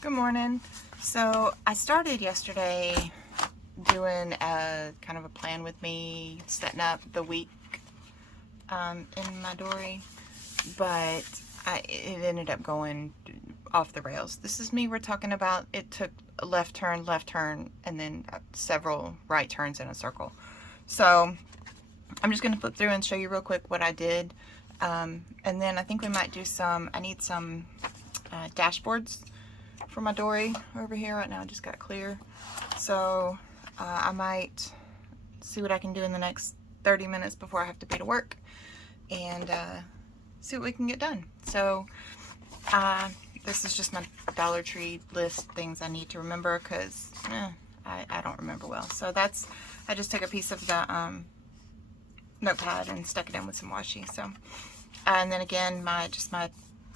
Good morning. So I started yesterday doing a kind of a plan with me, setting up the week in my dory, but it ended up going off the rails. This is me we're talking about. It took a left turn, and then several right turns in a circle. So I'm just going to flip through and show you real quick what I did. And then I think we might do I need some dashboards for my dory over here. Right now I just got clear. So I might see what I can do in the next 30 minutes before I have to be to work and see what we can get done. So this is just my Dollar Tree list things I need to remember because I don't remember well. So I just took a piece of the notepad and stuck it in with some washi. So and then again my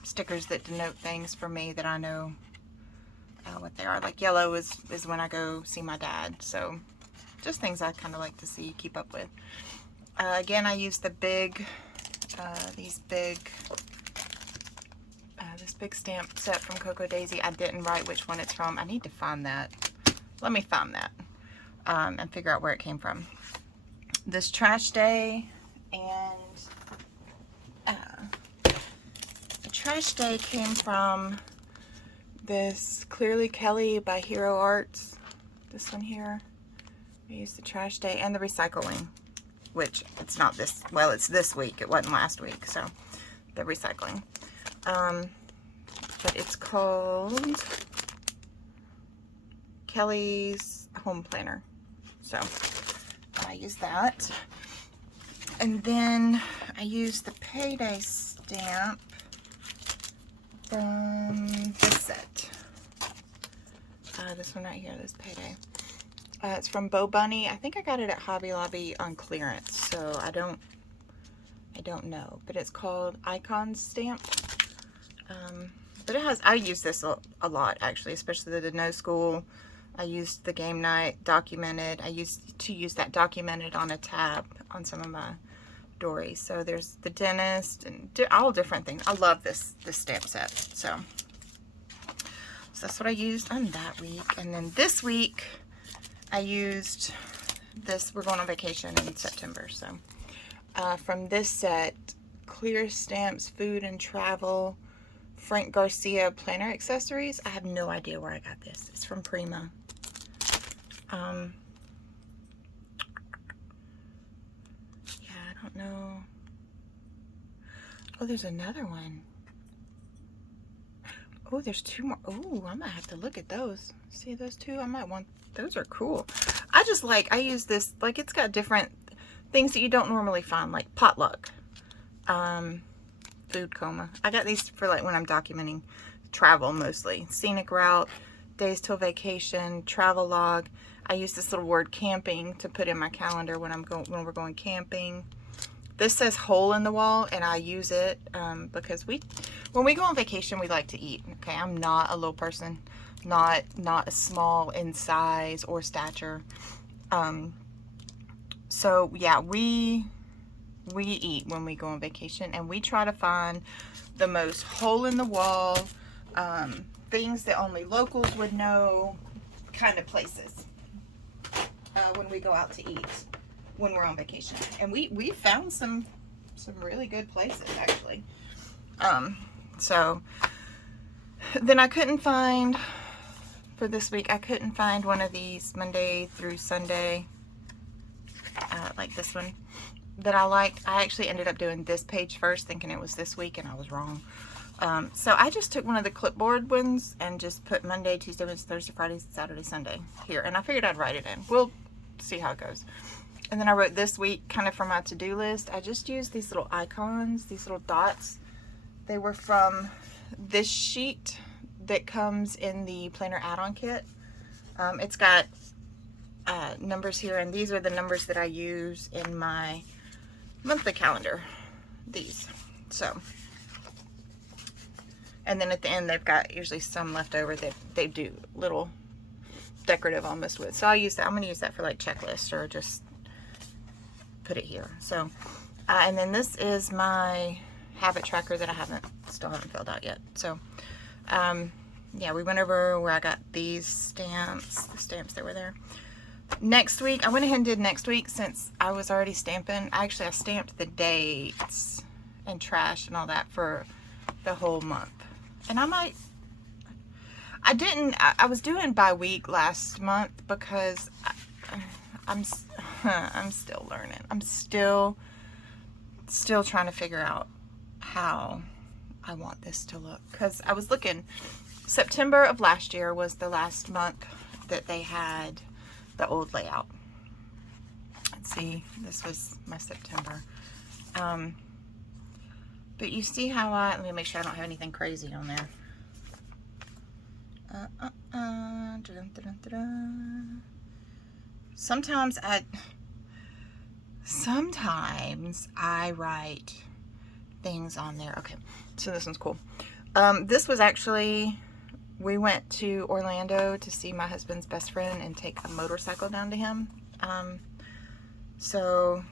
stickers that denote things for me that I know what they are. Like yellow is when I go see my dad. So just things I kind of like to see, keep up with. Again, I use the this big stamp set from Cocoa Daisy. I didn't write which one it's from. I need to find that. Let me find that and figure out where it came from. This trash day, and the trash day came from this Clearly Kelly by Hero Arts. This one here. I used the trash day and the recycling, which it's not this, well, it's this week. It wasn't last week, so the recycling. But it's called Kelly's Home Planner. So I use that. And then I use the Payday stamp from this set. This one right here, this Payday. It's from Bo Bunny. I think I got it at Hobby Lobby on clearance, so I don't know. But it's called Icon Stamp. But I use this a lot actually, especially the No School. I used the game night documented. I used to use that documented on a tab on some of my dories. So there's the dentist and all different things. I love this stamp set. So that's what I used on that week. And then this week I used this. We're going on vacation in September. So from this set, Clear Stamps, Food and Travel, Frank Garcia Planner Accessories. I have no idea where I got this. It's from Prima. Yeah, I don't know. Oh, there's another one. Oh, there's two more. Oh, I might have to look at those. See those two? I might want, those are cool. I use this, like it's got different things that you don't normally find, like potluck, food coma. I got these for like when I'm documenting travel mostly. Scenic route, days till vacation, travel log. I use this little word camping to put in my calendar when we're going camping. This says hole in the wall, and I use it because when we go on vacation, we like to eat. Okay, I'm not a little person, not a small in size or stature. So yeah, we eat when we go on vacation, and we try to find the most hole in the wall things that only locals would know kind of places when we go out to eat when we're on vacation. And we found some really good places actually. So then I couldn't find, for this week, I couldn't find one of these Monday through Sunday like this one that I liked. I actually ended up doing this page first thinking it was this week, and I was wrong. So I just took one of the clipboard ones and just put Monday, Tuesday, Wednesday, Thursday, Friday, Saturday, Sunday here, and I figured I'd write it in. We'll see how it goes. And then I wrote this week kind of for my to-do list. I just used these little icons, these little dots. They were from this sheet that comes in the planner add-on kit. It's got numbers here, and these are the numbers that I use in my monthly calendar, these. So, and then at the end they've got usually some left over that they do little decorative almost with. So I'll use that. I'm going to use that for like checklists or just put it here. So and then this is my habit tracker that I still haven't filled out yet. So yeah, we went over where I got these stamps, the stamps that were there. Next week, I went ahead and did next week since I was already stamping. Actually, I stamped the dates and trash and all that for the whole month. And I was doing by week last month because I'm still learning. I'm still trying to figure out how I want this to look. Because I was looking, September of last year was the last month that they had the old layout. Let's see, this was my September. But you see how let me make sure I don't have anything crazy on there. Sometimes I write things on there. Okay, so this one's cool. This was actually, we went to Orlando to see my husband's best friend and take a motorcycle down to him. So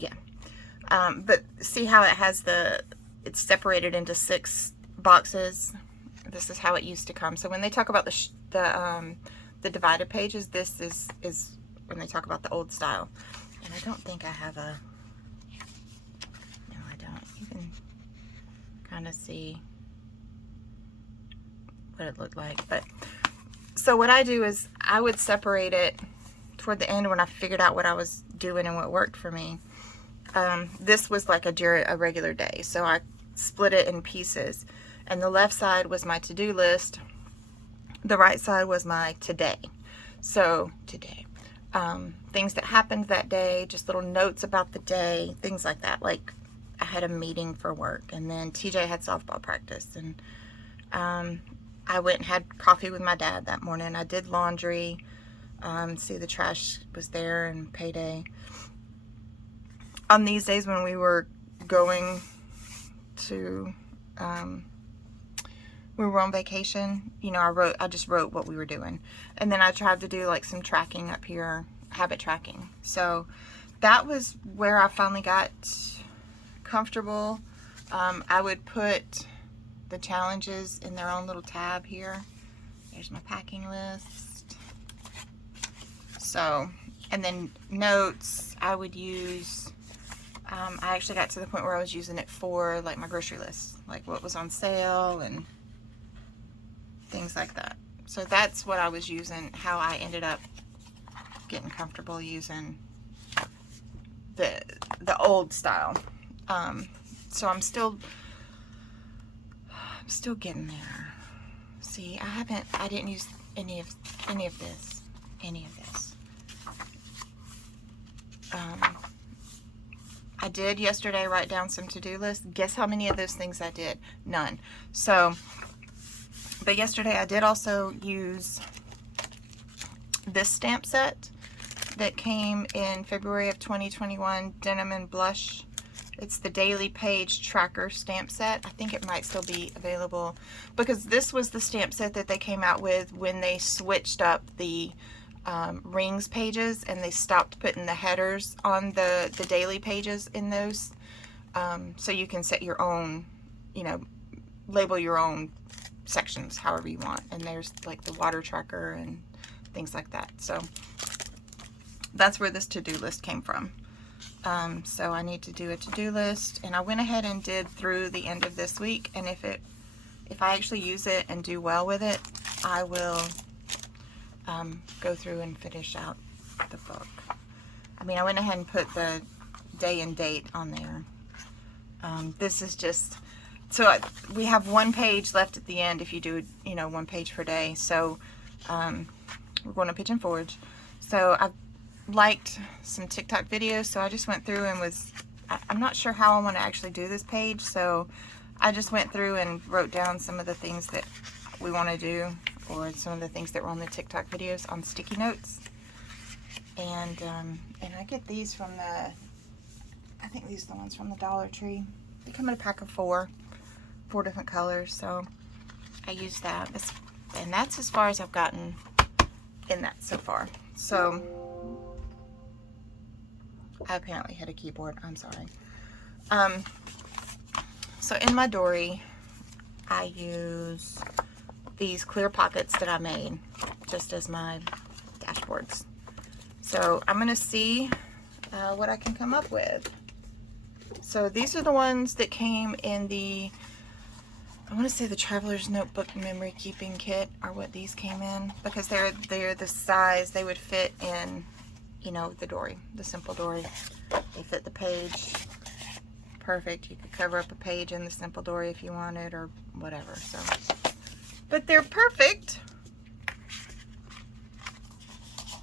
yeah. But see how it has it's separated into 6 boxes. This is how it used to come. So when they talk about the divided pages, this is when they talk about the old style. And I don't think I have no, I don't. You can kind of see what it looked like. But so what I do is I would separate it toward the end when I figured out what I was doing and what worked for me. This was like a regular day, so I split it in pieces, and the left side was my to-do list, the right side was my today. So today, things that happened that day, just little notes about the day, things like that. Like I had a meeting for work, and then TJ had softball practice, and I went and had coffee with my dad that morning. I did laundry. See, the trash was there, and payday. On these days when we were going to, we were on vacation, you know, I just wrote what we were doing. And then I tried to do like some tracking up here, habit tracking. So that was where I finally got comfortable. I would put the challenges in their own little tab here. There's my packing list. So, and then notes, I would use, I actually got to the point where I was using it for like my grocery list, like what was on sale and things like that. So that's what I was using, how I ended up getting comfortable using the old style. So I'm still getting there. See, I didn't use any of this. I did yesterday write down some to-do lists. Guess how many of those things I did? None. So, but yesterday I did also use this stamp set that came in February of 2021, Denim and Blush. It's the Daily Page Tracker stamp set. I think it might still be available because this was the stamp set that they came out with when they switched up the rings pages and they stopped putting the headers on the daily pages in those. So you can set your own, you know, label your own sections however you want. And there's like the water tracker and things like that. So that's where this to-do list came from. So I need to do a to-do list, and I went ahead and did through the end of this week, and if I actually use it and do well with it, I will go through and finish out the book. I mean, I went ahead and put the day and date on there. This is just, so we have one page left at the end if you do, you know, one page per day. So we're going to Pigeon Forge. So I've liked some TikTok videos, so I just went through and I'm not sure how I want to actually do this page, so I just went through and wrote down some of the things that we want to do, or some of the things that were on the TikTok videos on sticky notes. And I get these from I think these are the ones from the Dollar Tree. They come in a pack of 4 different colors, so I use that. And that's as far as I've gotten in that so far. So I apparently hit a keyboard. I'm sorry. So in my dory, I use these clear pockets that I made just as my dashboards. So I'm going to see what I can come up with. So these are the ones that came in the, I want to say the Traveler's Notebook Memory Keeping Kit are what these came in, because they're the size they would fit in, you know, the dory, the simple dory. They fit the page perfect. You could cover up a page in the simple dory if you wanted, or whatever. So, but they're perfect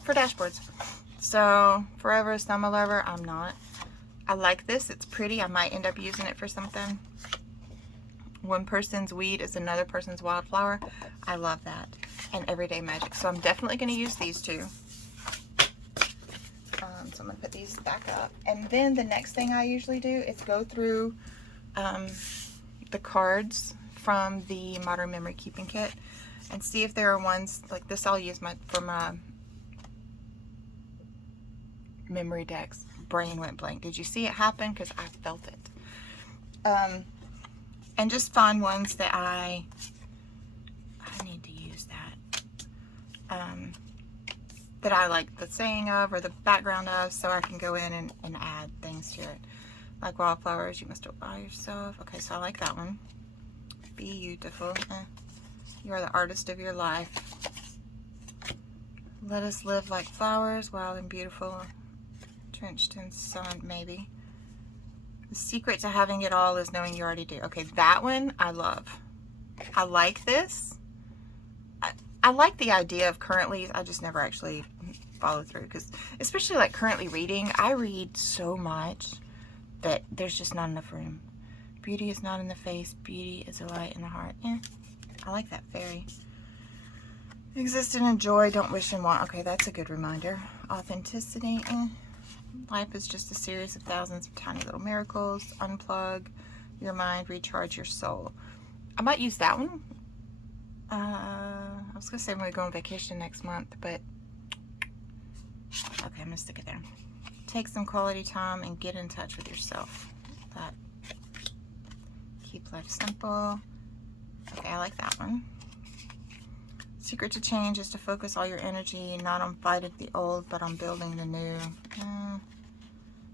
for dashboards. So forever a summer lover, I'm not. I like this. It's pretty. I might end up using it for something. One person's weed is another person's wildflower. I love that. And everyday magic. So I'm definitely going to use these two. So I'm going to put these back up. And then the next thing I usually do is go through the cards from the Modern Memory Keeping Kit and see if there are ones like this. I'll use for my memory decks. Brain went blank. Did you see it happen? Because I felt it. And just find ones that I need to use that. That I like the saying of or the background of, so I can go in and add things to it. Like wildflowers, you must do it by yourself. Okay, so I like that one. Beautiful. You are the artist of your life. Let us live like flowers, wild and beautiful, drenched in sun, maybe. The secret to having it all is knowing you already do. Okay, that one I love. I like this. I like the idea of currently. I just never actually follow through, because especially like currently reading, I read so much that there's just not enough room. Beauty is not in the face. Beauty is a light in the heart. I like that fairy. Exist and enjoy. Don't wish and want. Okay, that's a good reminder. Authenticity. Life is just a series of thousands of tiny little miracles. Unplug your mind, recharge your soul. I might use that one. I was going to say when we go on vacation next month, but okay, I'm going to stick it there. Take some quality time and get in touch with yourself. That. Keep life simple. Okay, I like that one. Secret to change is to focus all your energy not on fighting the old, but on building the new.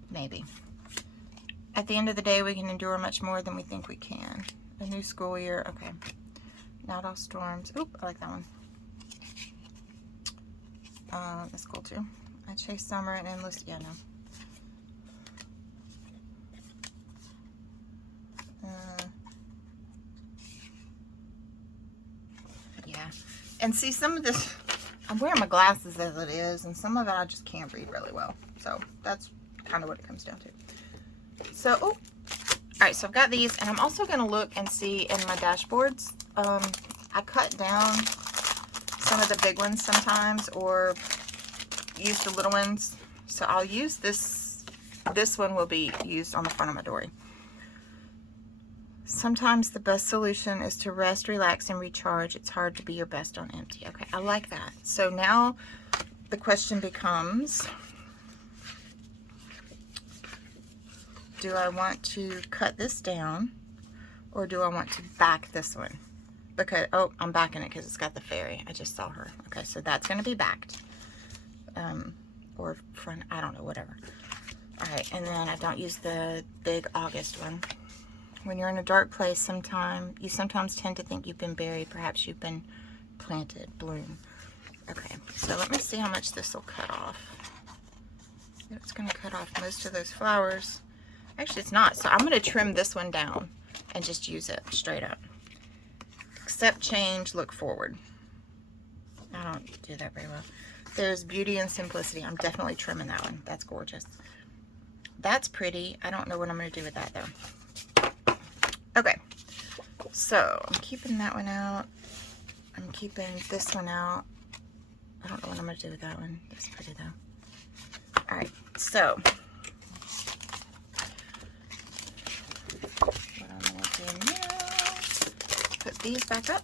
Maybe. At the end of the day, we can endure much more than we think we can. A new school year. Okay. Not all storms. Oop, I like that one. That's cool too. I chase summer and endless. Yeah, no. Yeah. And see, some of this, I'm wearing my glasses as it is, and some of it I just can't read really well. So that's kind of what it comes down to. So, all right, so I've got these, and I'm also going to look and see in my dashboards. I cut down some of the big ones sometimes, or use the little ones. So I'll use this. This one will be used on the front of my dory. Sometimes the best solution is to rest, relax, and recharge. It's hard to be your best on empty. Okay, I like that. So now the question becomes, do I want to cut this down, or do I want to back this one? Because, oh, I'm backing it because it's got the fairy. I just saw her. Okay, so that's going to be backed. Or front, I don't know, whatever. All right, and then I don't use the big August one. When you're in a dark place, you sometimes tend to think you've been buried. Perhaps you've been planted, bloom. Okay, so let me see how much this will cut off. It's going to cut off most of those flowers. Actually, it's not. So I'm going to trim this one down and just use it straight up. Accept change, look forward. I don't do that very well. There's beauty and simplicity. I'm definitely trimming that one. That's gorgeous. That's pretty. I don't know what I'm going to do with that, though. Okay, so I'm keeping that one out. I'm keeping this one out. I don't know what I'm going to do with that one. That's pretty, though. All right, so what I'm going to do now, put these back up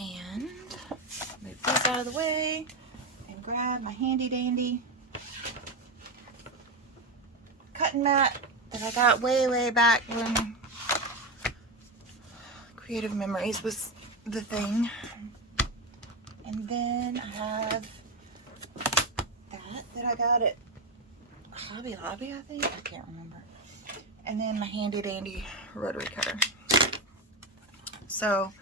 and move these out of the way and grab my handy dandy cutting mat that I got way back when Creative Memories was the thing. And then I have that I got at Hobby Lobby, I think. I can't remember. And then my handy dandy rotary cutter. So,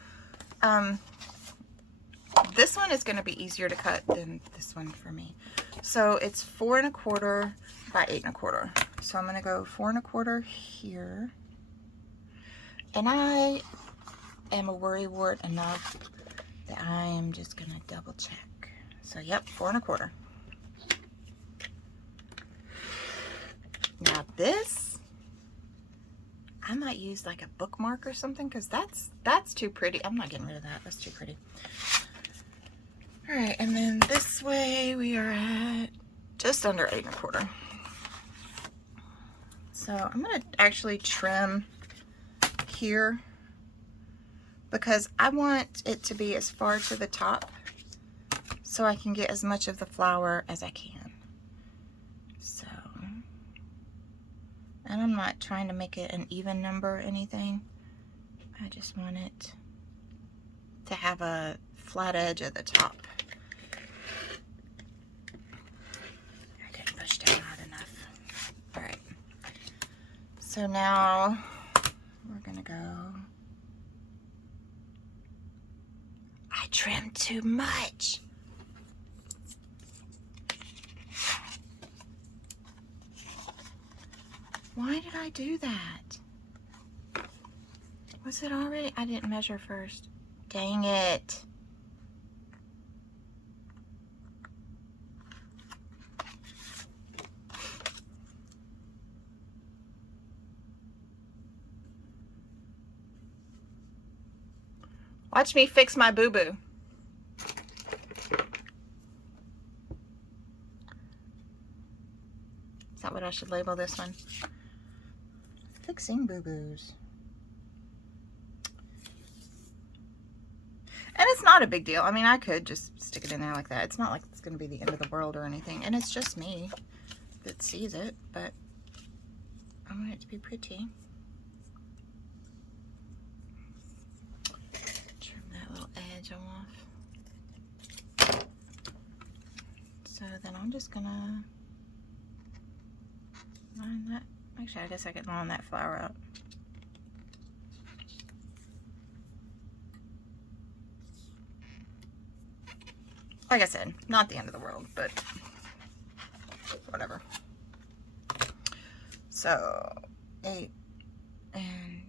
this one is going to be easier to cut than this one for me. So it's 4 1/4 by 8 1/4. So I'm going to go 4 1/4 here. And I am a worrywart enough that I am just going to double check. So yep, 4 1/4. Now this, I might use like a bookmark or something, because that's too pretty. I'm not getting rid of that. That's too pretty. All right, and then this way we are at just under 8 1/4. So I'm gonna actually trim here because I want it to be as far to the top so I can get as much of the flower as I can. So, and I'm not trying to make it an even number or anything. I just want it to have a flat edge at the top. I didn't push down hard enough. All right. So now we're gonna go. I trimmed too much. Why did I do that? Was it already? I didn't measure first. Dang it. Watch me fix my boo-boo. Is that what I should label this one? Fixing boo-boos. And it's not a big deal. I mean, I could just stick it in there like that. It's not like it's going to be the end of the world or anything. And it's just me that sees it, but I want it to be pretty. Trim that little edge off. So then I'm just going to line that. Actually, I guess I could line that flower up. Like I said, not the end of the world, but whatever. So 8 and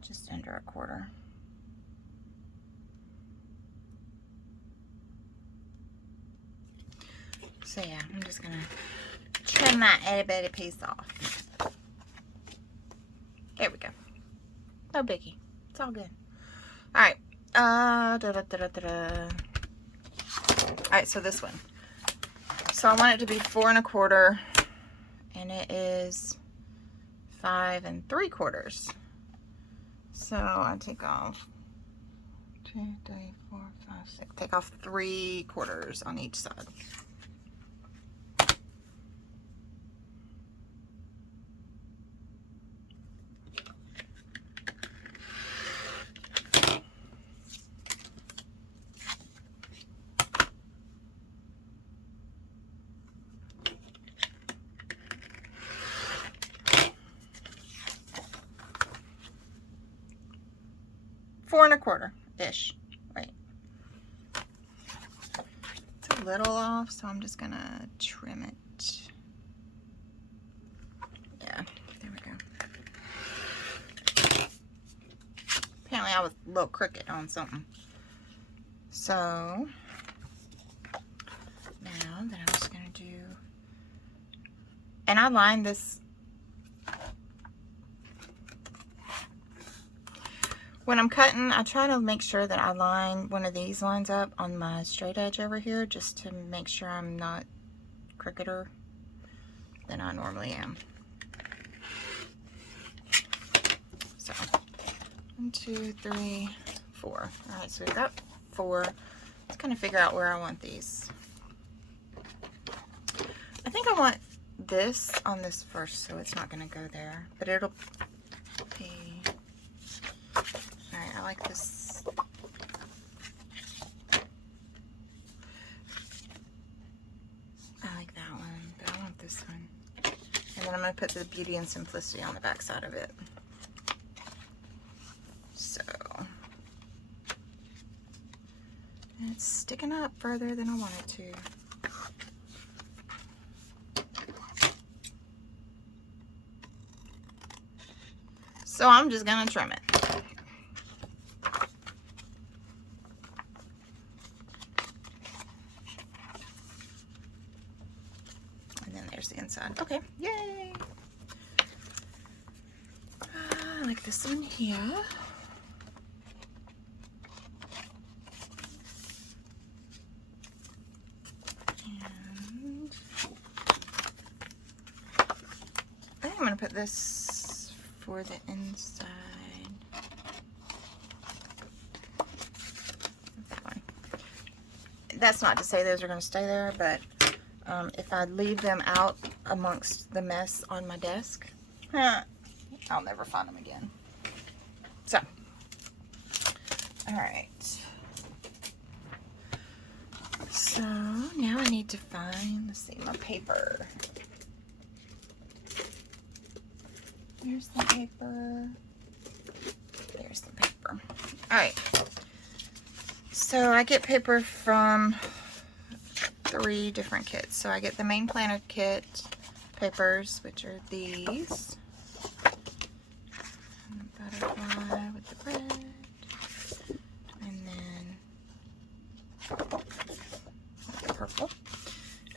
just under 1/4. So yeah, I'm just gonna trim that itty bitty piece off. There we go. No biggie. It's all good. All right. Alright, so this one. So I want it to be 4 1/4, and it is 5 3/4. So I take off 2, 3, 4, 5, 6. Take off 3/4 on each side. Four 1/4-ish, right? It's a little off, so I'm just gonna trim it. Yeah, there we go. Apparently I was a little crooked on something. So now that I'm just gonna do, and I lined this. When I'm cutting, I try to make sure that I line one of these lines up on my straight edge over here, just to make sure I'm not crookeder than I normally am. So 1, 2, 3, 4. All right, so we've got 4. Let's kind of figure out where I want these. I think I want this on this first, so it's not going to go there, but it'll be like this. I like that one, but I want this one. And then I'm going to put the Beauty and Simplicity on the back side of it. So, and it's sticking up further than I want it to. So I'm just going to trim it. And then there's the inside. Okay, yay! I like this one here. And I think I'm going to put this for the inside. That one. That's not to say those are going to stay there, but if I leave them out amongst the mess on my desk, I'll never find them again. So, all right. So now I need to find, let's see, my paper. There's the paper. There's the paper. All right. So I get paper from 3 different kits. So I get the main planner kit papers, which are these. And the butterfly with the bread. And then the purple.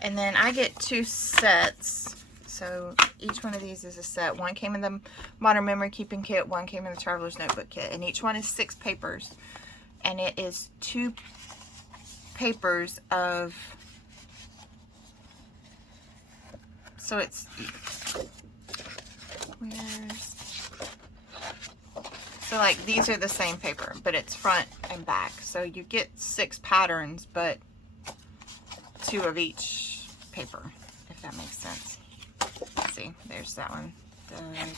And then I get 2 sets. So each one of these is a set. One came in the Modern Memory Keeping Kit, one came in the Traveler's Notebook Kit. And each one is 6 papers. And it is 2 papers of, so it's, so like these are the same paper, but it's front and back. So you get 6 patterns, but 2 of each paper, if that makes sense. Let's see, there's that one. And then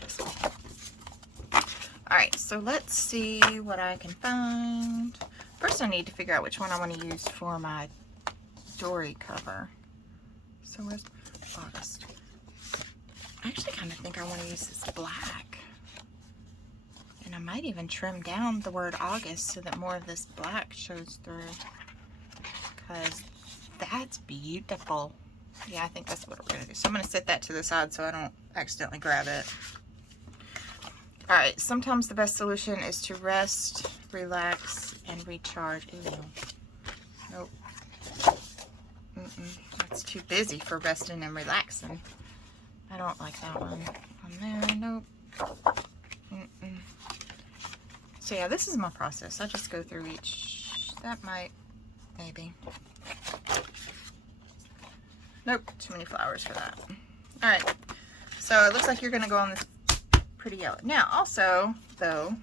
this one. Alright, so let's see what I can find. First I need to figure out which one I want to use for my Dory cover. So where's August? I actually kind of think I want to use this black. And I might even trim down the word August so that more of this black shows through. Because that's beautiful. Yeah, I think that's what we're going to do. So I'm going to set that to the side so I don't accidentally grab it. Alright, sometimes the best solution is to rest, relax, and recharge. Ew. Nope. That's too busy for resting and relaxing. I don't like that one on there. Nope. So yeah, this is my process. I just go through each. That might, maybe. Nope, too many flowers for that. Alright, so it looks like you're going to go on this pretty yellow. Now, also, though,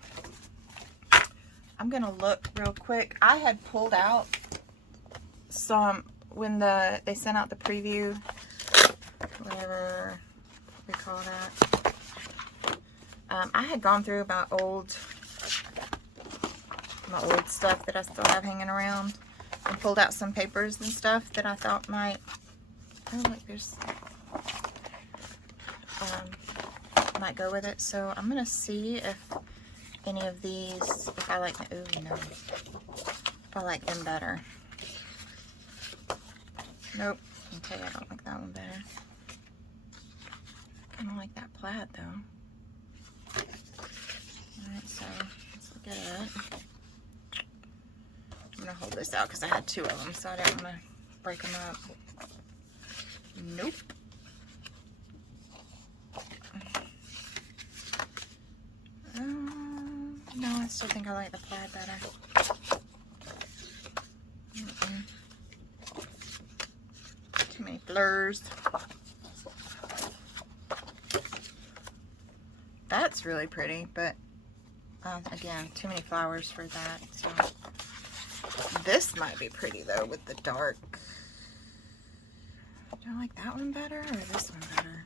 I'm going to look real quick. I had pulled out some, when they sent out the preview, whatever we call that. I had gone through my old stuff that I still have hanging around and pulled out some papers and stuff that I thought might, oh look, there's, might go with it. So I'm going to see if any of these, if I like, ooh, no, if I like them better. Nope. Okay, I don't like that one better. I kind of like that plaid though. Alright, so let's look at it. I'm going to hold this out because I had 2 of them, so I didn't want to break them up. Nope. No, I still think I like the plaid better. Too many blurs. That's really pretty, but again, too many flowers for that. So this might be pretty though with the dark. Do I like that one better or this one better?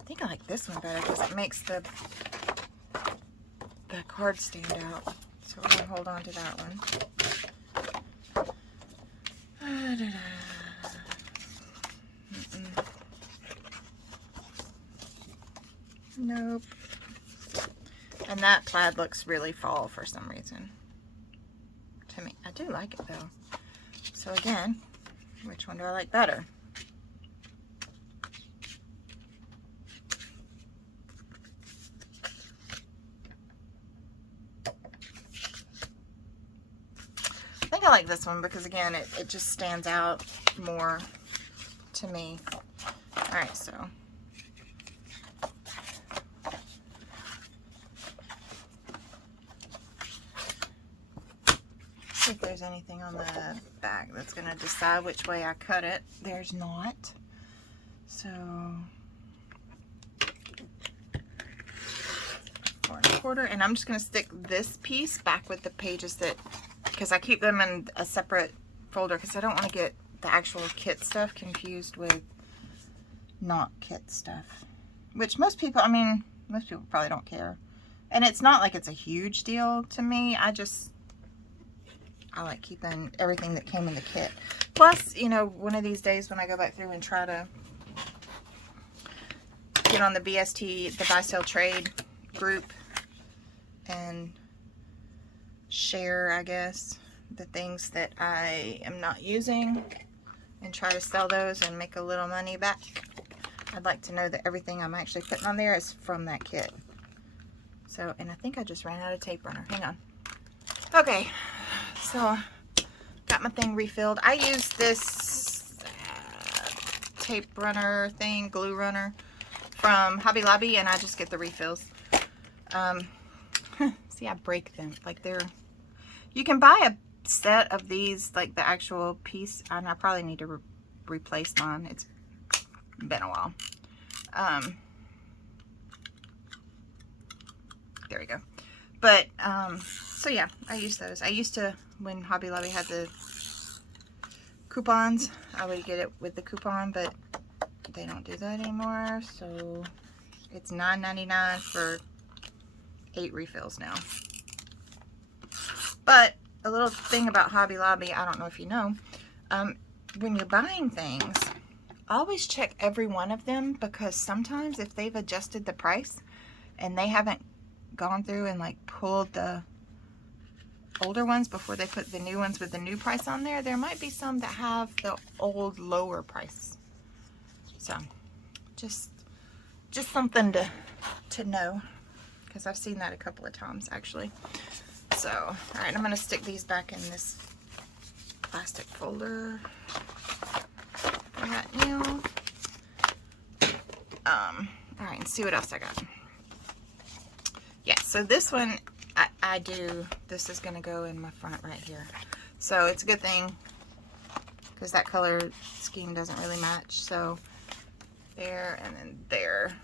I think I like this one better because it makes the card stand out. So we're gonna hold on to that one. Nope. And that plaid looks really fall for some reason to me. I do like it though. So again, which one do I like better? I think I like this one because again, it just stands out more to me. All right, so see if there's anything on the back that's going to decide which way I cut it. There's not. So 4 1/4, and I'm just going to stick this piece back with the pages that, because I keep them in a separate folder because I don't want to get the actual kit stuff confused with not kit stuff, which most people, I mean, most people probably don't care. And it's not like it's a huge deal to me. I like keeping everything that came in the kit. Plus, you know, one of these days when I go back through and try to get on the BST, the Buy Sell Trade group, and share, I guess, the things that I am not using and try to sell those and make a little money back. I'd like to know that everything I'm actually putting on there is from that kit. So, and I think I just ran out of tape runner. Hang on. Okay, so got my thing refilled. I use this tape runner thing, glue runner from Hobby Lobby, and I just get the refills. See, I break them. Like you can buy a set of these, like the actual piece, and I probably need to replace mine. It's been a while. There we go. But so yeah, I use those. I used to, when Hobby Lobby had the coupons, I would get it with the coupon, but they don't do that anymore, so it's $9.99 for 8 refills now. But a little thing about Hobby Lobby, I don't know if you know, when you're buying things, always check every one of them, because sometimes if they've adjusted the price and they haven't gone through and like pulled the older ones before they put the new ones with the new price on there, there might be some that have the old lower price. So just something to know, because I've seen that a couple of times actually. So all right, I'm going to stick these back in this plastic folder right now. All right, and see what else I got. Yeah, so this one I do, this is going to go in my front right here. So it's a good thing because that color scheme doesn't really match. So there and then there.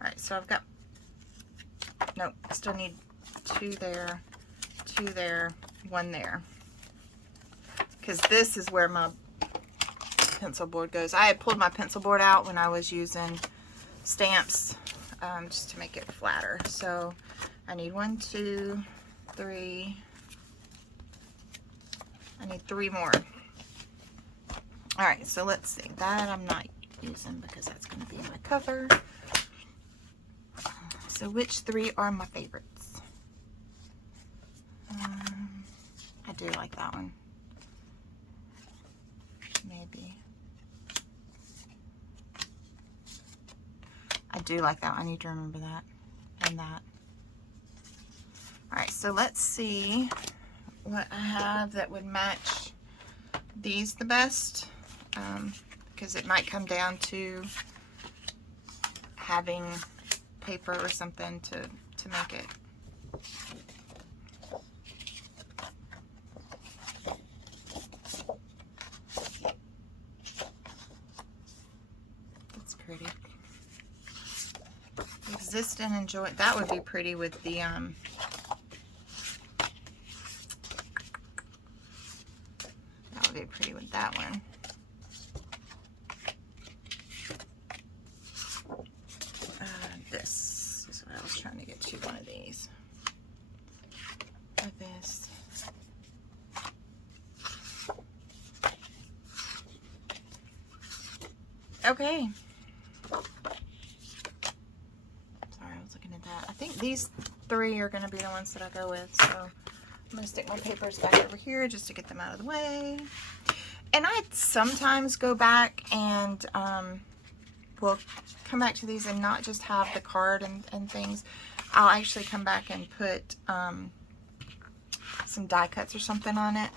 All right, so I've got, nope, I still need 2 there, 2 there, 1 there. Because this is where my pencil board goes. I had pulled my pencil board out when I was using stamps just to make it flatter. So I need 1, 2, 3. I need 3 more. All right, so let's see. That I'm not using because that's going to be my cover. So which 3 are my favorites? I do like that one. Maybe. I do like that one. I need to remember that and that. All right, so let's see what I have that would match these the best, because it might come down to having paper or something to make it. That's pretty. Exist and enjoy. That would be pretty with the that would be pretty with that one. Okay. Sorry, I was looking at that. I think these 3 are going to be the ones that I go with. So I'm going to stick my papers back over here just to get them out of the way. And I sometimes go back and will come back to these and not just have the card and things. I'll actually come back and put some die cuts or something on it.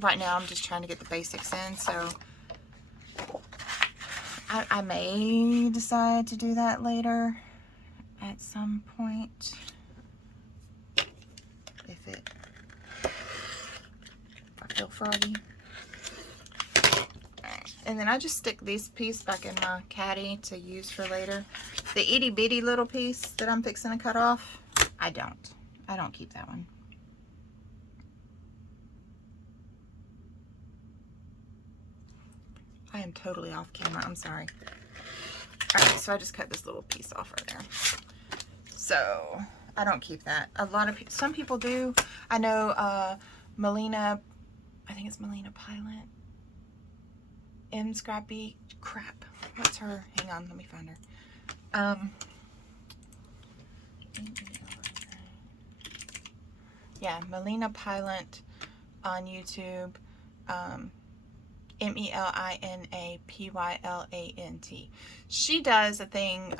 Right now I'm just trying to get the basics in, so I may decide to do that later at some point if I feel froggy. Alright, and then I just stick this piece back in my caddy to use for later. The itty bitty little piece that I'm fixing to cut off, I don't keep that one. I am totally off camera, I'm sorry. Alright, so I just cut this little piece off right there. So, I don't keep that. Some people do. I know Melina, I think it's Melina Pilot. M Scrappy, crap. What's her? Hang on, let me find her. Yeah, Melina Pilot on YouTube. MELINA PYLANT. She does a thing,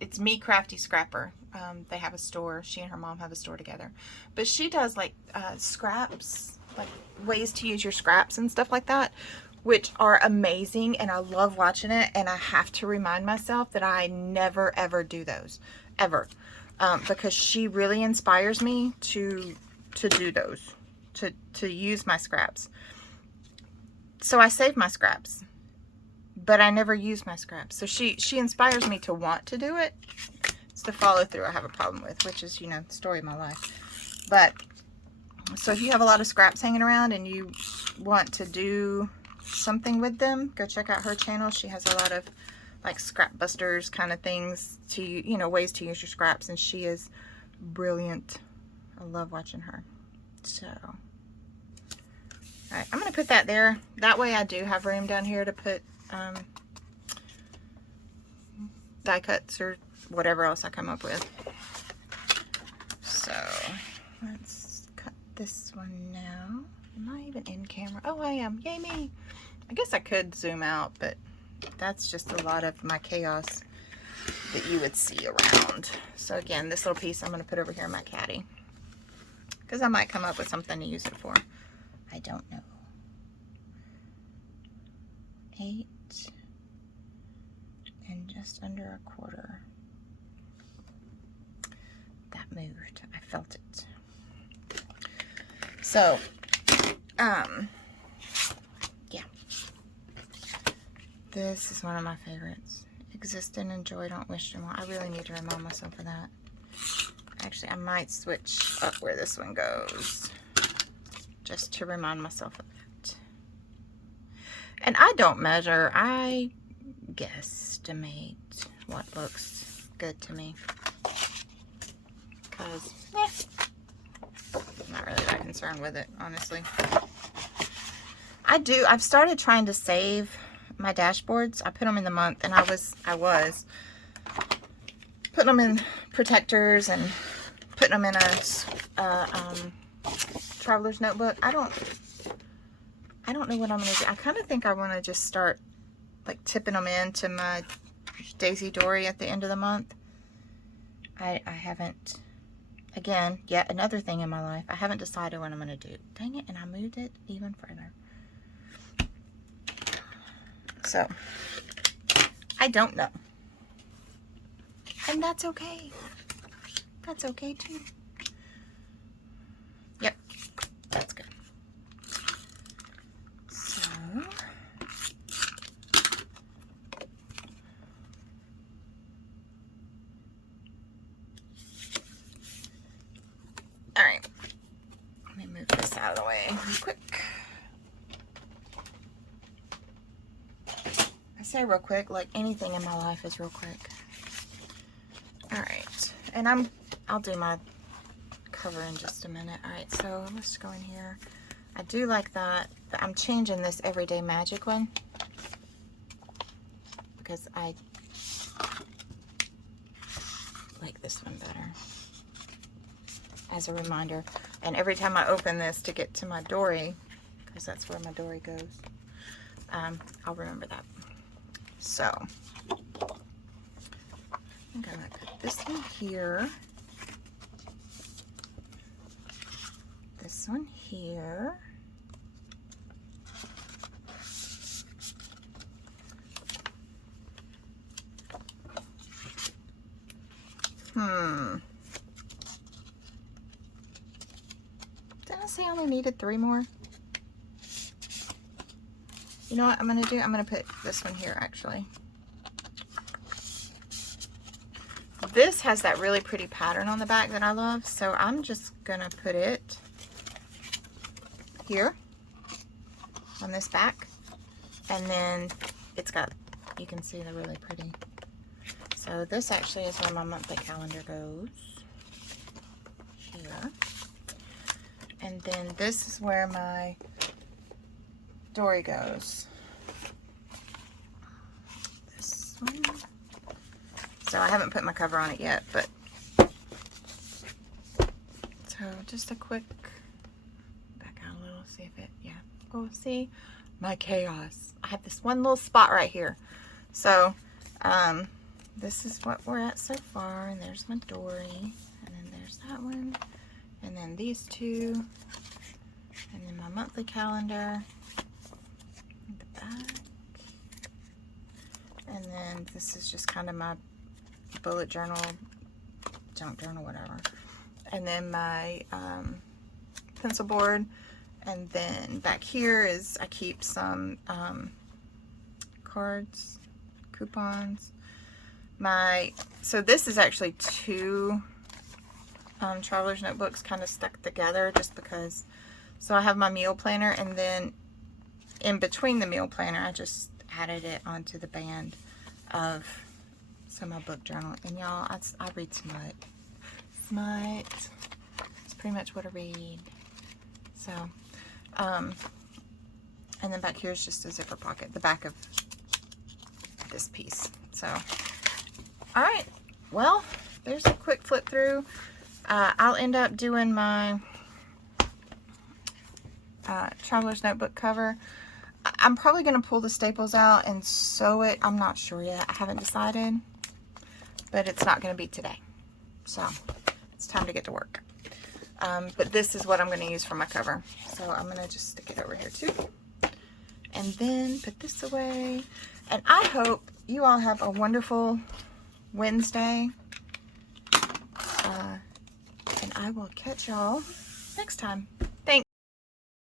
it's Me Crafty Scrapper. They have a store. She and her mom have a store together. But she does like scraps, like ways to use your scraps and stuff like that, which are amazing, and I love watching it, and I have to remind myself that I never ever do those, ever. Because she really inspires me to do those. To use my scraps. So I save my scraps, but I never use my scraps. So she inspires me to want to do it. It's the follow through I have a problem with, which is, you know, the story of my life. But so if you have a lot of scraps hanging around and you want to do something with them, go check out her channel. She has a lot of like scrap busters kind of things to, you know, ways to use your scraps, and she is brilliant. I love watching her. So alright, I'm going to put that there. That way I do have room down here to put die cuts or whatever else I come up with. So let's cut this one now. Am I even in camera? Oh, I am. Yay me. I guess I could zoom out, but that's just a lot of my chaos that you would see around. So again, this little piece I'm going to put over here in my caddy, because I might come up with something to use it for. I don't know. 8 and just under 1/4. That moved. I felt it. So, yeah. This is one of my favorites. Exist and enjoy, don't wish to more. I really need to remind myself of that. Actually, I might switch up where this one goes, just to remind myself of it. And I don't measure, I guesstimate what looks good to me. Because, I'm not really that concerned with it, honestly. I've started trying to save my dashboards. I put them in the month, and I was putting them in protectors and putting them in a traveler's notebook. I don't know what I'm going to do. I kind of think I want to just start like tipping them into my Daisy Dory at the end of the month. I haven't, again, yet another thing in my life. I haven't decided what I'm going to do. Dang it, and I moved it even further. So, I don't know. And that's okay. That's okay too. Yep, that's good. So, all right. Let me move this out of the way real quick. I say real quick, like anything in my life is real quick. All right, and I'll do my cover in just a minute. All right, so let's go in here. I do like that But I'm changing this Everyday Magic one because I like this one better as a reminder. And every time I open this to get to my dory, because that's where my dory goes, I'll remember that. So I'm gonna put this one here, this one here, did I say I only needed 3 more? You know what I'm gonna do? I'm gonna put this one here actually. This has that really pretty pattern on the back that I love, so I'm just gonna put it here on this back, and then it's got, you can see they're really pretty. So this actually is where my monthly calendar goes, here. And then this is where my dory goes. This one. So I haven't put my cover on it yet, but so just a quick back out a little, see if it, yeah. Oh, see my chaos. I have this one little spot right here. So this is what we're at so far, and there's my dory, and then there's that one, and then these two, and then my monthly calendar, the back, and then this is just kind of my bullet journal, junk journal, whatever, and then my pencil board, and then back here is I keep some cards, coupons. So this is actually 2 traveler's notebooks kind of stuck together just because. So I have my meal planner, and then in between the meal planner I just added it onto the band of my book journal. And y'all, I read smut. Smut. It's pretty much what I read. So and then back here is just a zipper pocket, the back of this piece. So alright, well, there's a quick flip through. I'll end up doing my traveler's notebook cover. I'm probably going to pull the staples out and sew it. I'm not sure yet. I haven't decided, but it's not going to be today. So it's time to get to work. But this is what I'm going to use for my cover. So I'm going to just stick it over here too. And then put this away. And I hope you all have a wonderful Wednesday. And I will catch y'all next time.